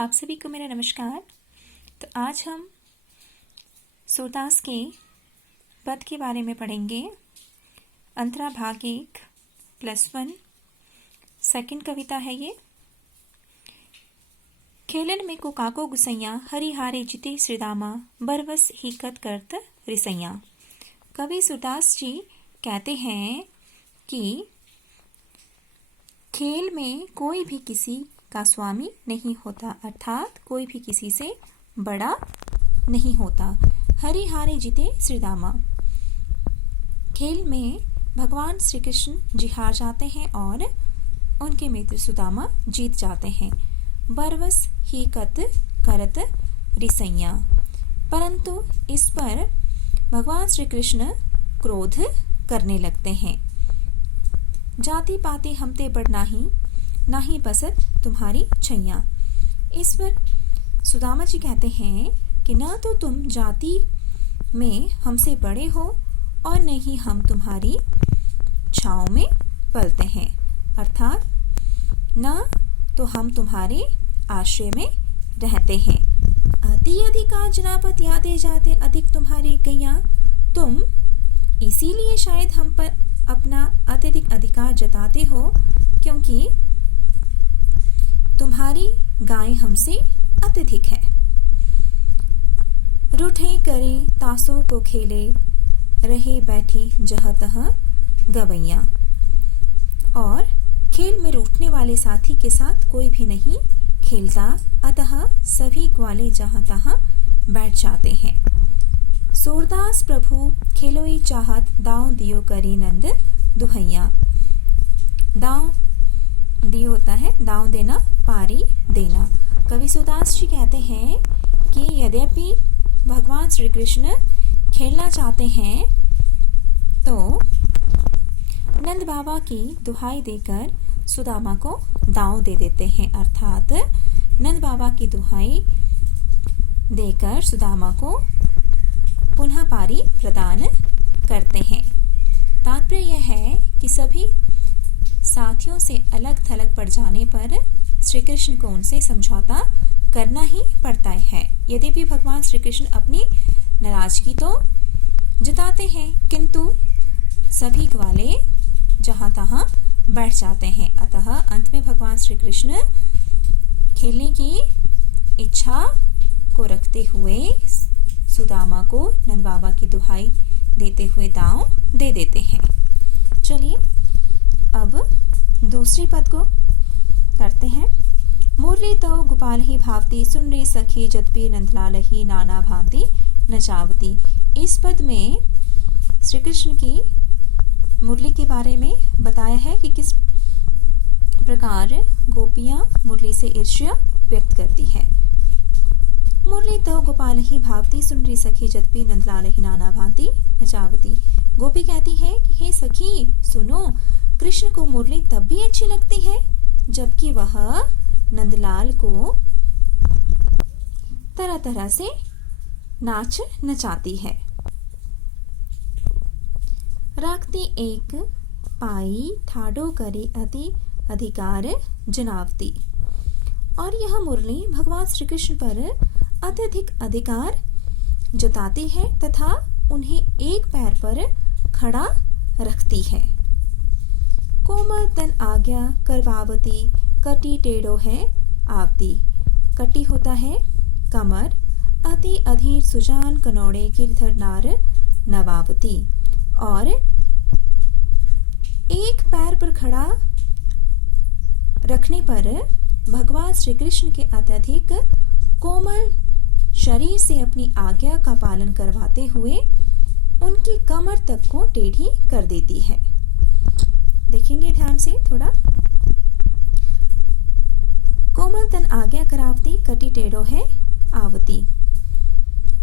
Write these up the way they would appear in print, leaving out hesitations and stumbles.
आप सभी को मेरा नमस्कार। तो आज हम सूरदास के पद के बारे में पढ़ेंगे। अंतरा भाग 1+1 सेकंड कविता है ये। खेलन में को काको गुसैया हरिहारे जिते श्रीदामा बरवस ही कत करत रिसैया। कवि सूरदास जी कहते हैं कि खेल में कोई भी किसी का स्वामी नहीं होता, अर्थात कोई भी किसी से बड़ा नहीं होता। हरिहारे जीते श्रीदामा, खेल में भगवान श्री कृष्ण जी हार जाते हैं और उनके मित्र सुदामा जीत जाते हैं। बरवस ही कत करत रिसैया, परंतु इस पर भगवान श्री कृष्ण क्रोध करने लगते हैं। जाति पाति हमते बड़ नाही बसत तुम्हारी छैया। इस पर सुदामा जी कहते हैं कि ना तो तुम जाति में हमसे बड़े हो और न ही हम तुम्हारी छांव में पलते हैं, अर्थात ना तो हम तुम्हारे आश्रय में रहते हैं। अति अधिका जनापत यादे जाते अधिक तुम्हारी गैया। तुम इसीलिए शायद हम पर अपना अत्यधिक अधिकार जताते हो, क्योंकि तुम्हारी गाय हमसे अत्यधिक है। रूठे करे तासों को खेले रहे बैठी जहाँ तहाँ गवैया। और खेल में रूठने वाले साथी के साथ कोई भी नहीं खेलता, अतः सभी ग्वाले जहाँ तहाँ बैठ जाते हैं। सूरदास प्रभु खेलोई चाहत दाव दियो करी नंद दुहैया। दाव दियो होता है दाव देना, पारी देना। कवि सूरदास जी कहते हैं कि यद्यपि भगवान श्री कृष्ण खेलना चाहते हैं तो नंद बाबा की दुहाई देकर सुदामा को दाव दे देते हैं, अर्थात नंद बाबा की दुहाई देकर सुदामा को पुनः पारी प्रदान करते हैं। तात्पर्य यह है कि सभी साथियों से अलग थलग पड़ जाने पर श्री कृष्ण को उनसे समझौता करना ही पड़ता है। यद्यपि भगवान श्री कृष्ण अपनी नाराजगी तो जताते हैं, किंतु सभी ग्वाले जहां तहां बैठ जाते हैं। अतः अंत में भगवान श्री कृष्ण खेलने की इच्छा को रखते हुए सुदामा को नंद बाबा की दुहाई देते हुए दांव दे देते हैं। चलिए अब दूसरी पद को करते हैं। मुरली तो गोपाल ही भावती सुन रे सखी जतपी नंदलाल ही नाना भांति नचावती। इस पद में श्री कृष्ण की मुरली के बारे में बताया है कि किस प्रकार गोपियां मुरली से ईर्ष्या व्यक्त करती है। मुरली तो गोपाल ही भावती सुन री सखी जतपी नंदलाल ही नाना भांति नचावती। गोपी कहती है कि हे सखी सुनो, कृष्ण को मुरली तब भी अच्छी लगती है जबकि वह नंदलाल को तरह तरह से नाच नचाती है। राखती एक पाई ठाडो करे अति अधिकार जनावती। और यह मुरली भगवान श्री कृष्ण पर अत्यधिक अधिकार जताती है तथा उन्हें एक पैर पर खड़ा रखती है। कोमल तन आज्ञा करवावती कटी टेढ़ो है आवती। कटी होता है कमर, अति अधीर सुजान कनौड़े गिरधर नार नवावती। और एक पैर पर खड़ा रखने पर भगवान श्री कृष्ण के अत्यधिक कोमल शरीर से अपनी आज्ञा का पालन करवाते हुए उनकी कमर तक को टेढ़ी कर देती है। देखेंगे ध्यान से थोड़ा। कोमल तन आज्ञा करावती कटी टेढ़ो है आवती।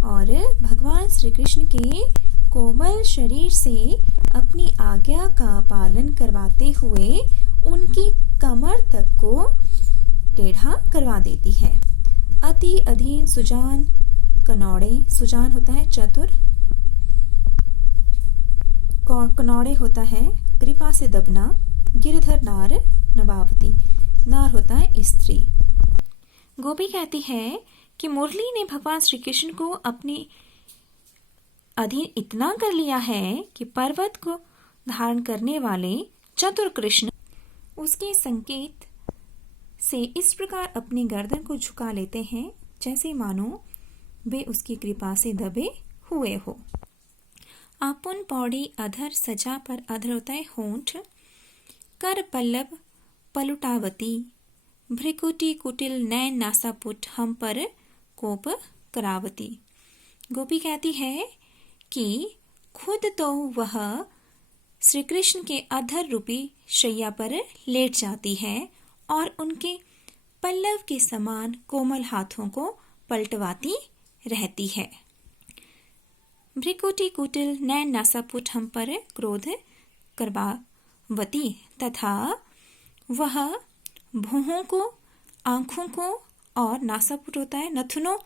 और भगवान श्री कृष्ण के कोमल शरीर से अपनी आज्ञा का पालन करवाते हुए उनकी कमर तक को टेढ़ा करवा देती है। अति अधीन सुजान कनौड़े, सुजान होता है चतुर, कनौड़े होता है कृपा से दबना, गिरधर नार नवावती, नार होता है स्त्री। गोपी कहती है कि मुरली ने भगवान श्री कृष्ण को अपने अधीन इतना कर लिया है कि पर्वत को धारण करने वाले चतुर कृष्ण उसके संकेत से इस प्रकार अपनी गर्दन को झुका लेते हैं जैसे मानो वे उसकी कृपा से दबे हुए हो। आपुन पौड़ी अधर सजा पर अधरोतय होंठ, कर पल्लव पलुटावती, भ्रिकुटी कुटिल नैन नासापुट हम पर कोप करावती। गोपी कहती है कि खुद तो वह श्री कृष्ण के अधर रूपी शैया पर लेट जाती है और उनके पल्लव के समान कोमल हाथों को पलटवाती रहती है। भ्रिकुटी कुटिल नैन नासापुट हम पर क्रोध करवावती तथा वह भुहों को, आंखों को और नासापुट होता है नथुनों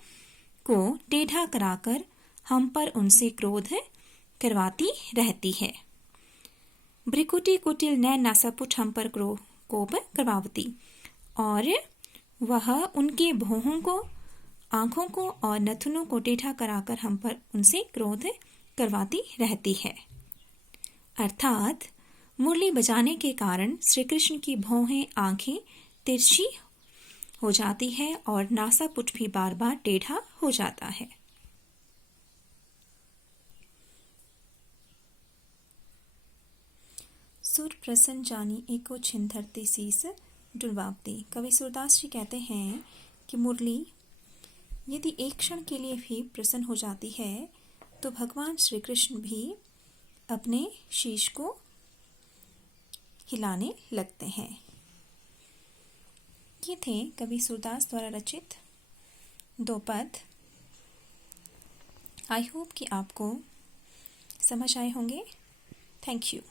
को टेढ़ा कराकर हम पर उनसे क्रोध करवाती रहती है। भ्रिकुटी कुटिल नैन नासापुट हम पर कोप करवावती, और वह उनके भौहों को, आंखों को और नथुनों को टेढ़ा कराकर हम पर उनसे क्रोध करवाती रहती है। अर्थात मुरली बजाने के कारण श्री कृष्ण की भौहें, आंखें तिरछी हो जाती है और नासापुट भी बार बार टेढ़ा हो जाता है। सुर प्रसन्न जानी एको छिन धरती शीस डुलवावती। कवि सूरदास जी कहते हैं कि मुरली यदि एक क्षण के लिए भी प्रसन्न हो जाती है तो भगवान श्री कृष्ण भी अपने शीश को हिलाने लगते हैं। ये थे कवि सूरदास द्वारा रचित 2 पद। आई होप कि आपको समझ आए होंगे। Thank you.